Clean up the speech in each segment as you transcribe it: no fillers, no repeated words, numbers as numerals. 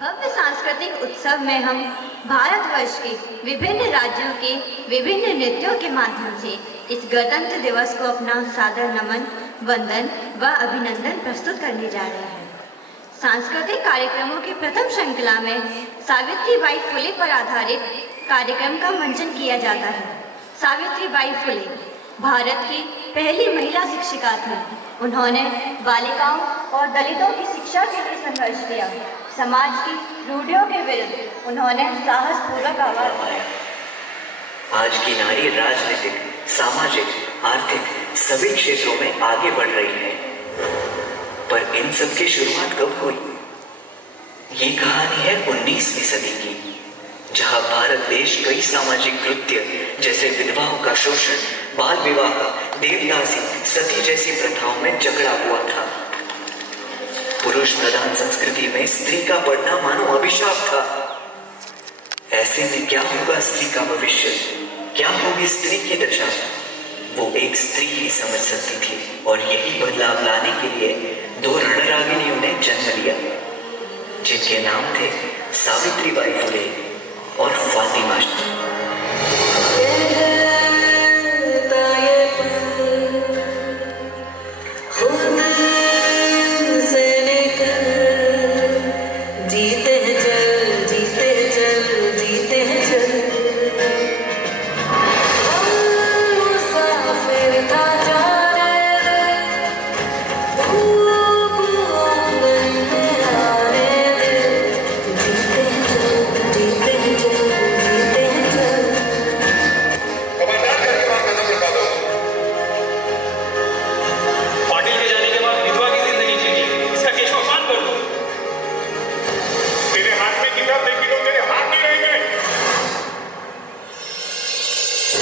भव्य सांस्कृतिक उत्सव में हम भारतवर्ष के विभिन्न राज्यों के विभिन्न नृत्यों के माध्यम से इस गणतंत्र दिवस को अपना सादर नमन, वंदन व अभिनंदन प्रस्तुत करने जा रहे हैं। सांस्कृतिक कार्यक्रमों की प्रथम श्रृंखला में सावित्रीबाई फुले पर आधारित कार्यक्रम का मंचन किया जाता है। सावित्रीबाई फुले भारत की पहली महिला शिक्षिका थी। उन्होंने बालिकाओं और दलितों की शिक्षा के लिए संघर्ष किया। समाज की रूढ़ियों के विरुद्ध उन्होंने साहसपूर्वक आवाज उठाई। आज की नारी राजनीतिक, सामाजिक, आर्थिक सभी क्षेत्रों में आगे बढ़ रही है, पर इन सब की शुरुआत कब हुई? ये कहानी है 19वीं सदी की, जहां भारत देश कई सामाजिक कृत्य जैसे विधवाओं का शोषण, बाल विवाह, देवदासी, सती जैसी प्रथाओं में जकड़ा हुआ था। पुरुष प्रधान संस्कृति में स्त्री का बढ़ना मानो अभिशाप था। ऐसे में क्या होगा स्त्री का भविष्य? क्या होगी स्त्री की दशा? वो एक स्त्री ही समझ सकती थी, और यही बदलाव लाने के लिए दो रणरागिनियों ने जन्म लिया, जिनके नाम थे सावित्रीबाई फुले और फातिमा।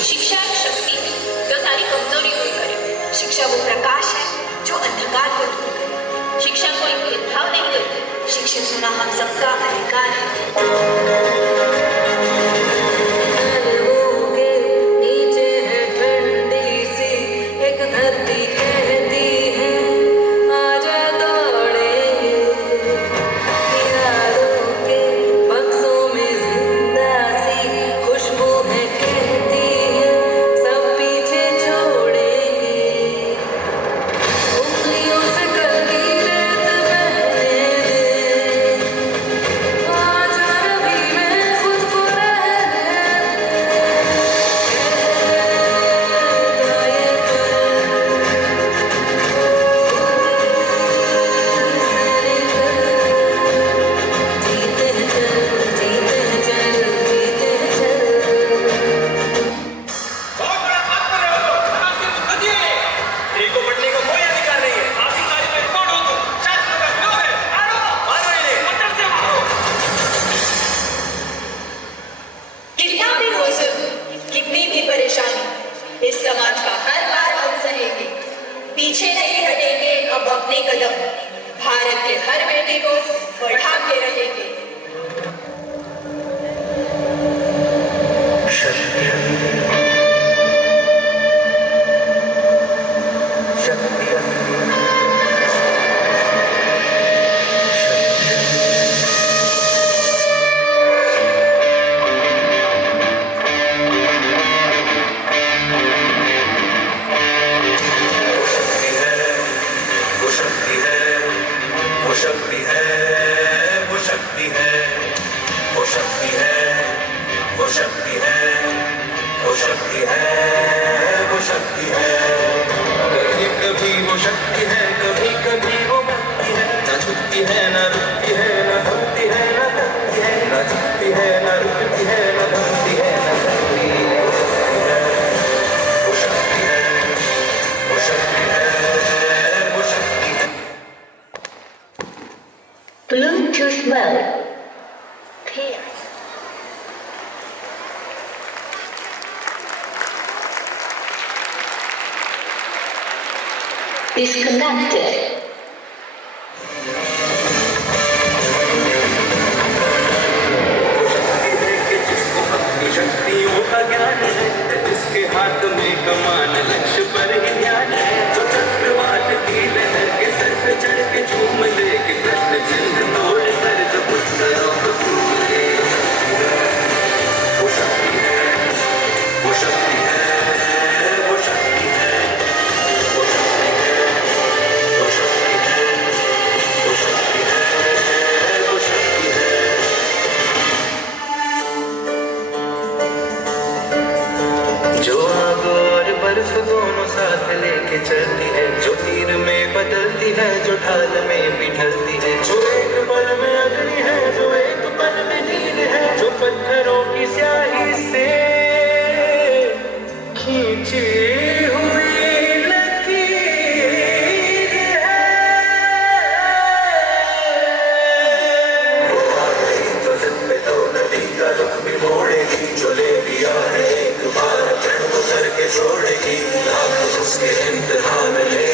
शिक्षा एक शक्ति है जो सारी कमजोरी दूर करे। शिक्षा वो प्रकाश है जो अंधकार को दूर करे। शिक्षा कोई भेदभाव नहीं करती। शिक्षित होना हम सबका अधिकार है। इस समाज का हर बार हम सहेंगे, पीछे नहीं हटेंगे अब अपने कदम। भारत के हर बेटे को बढ़ा के रहेंगे। कभी कभी वो शक्ति है, कभी कभी वो भक्ति है। न झुकती है, न रुकती है, न थमती है, न थकती है। न झुकती है, न रुकती है, न थमती है, न थकती है। वो शक्ति है, वो शक्ति है, वो शक्ति है। Bluetooth mode paired. Disconnected. शक्तियों का ज्ञान है, जिसके हाथ में कमान, लक्ष्य पर ही ध्यान है। जो चक्रवात की लहर के सर पे चढ़ के झूम ले, कि प्रश्न चिन्ह तोड़ कर जो उत्तरों छोड़ेगी, लाख उसके इम्तिहान ले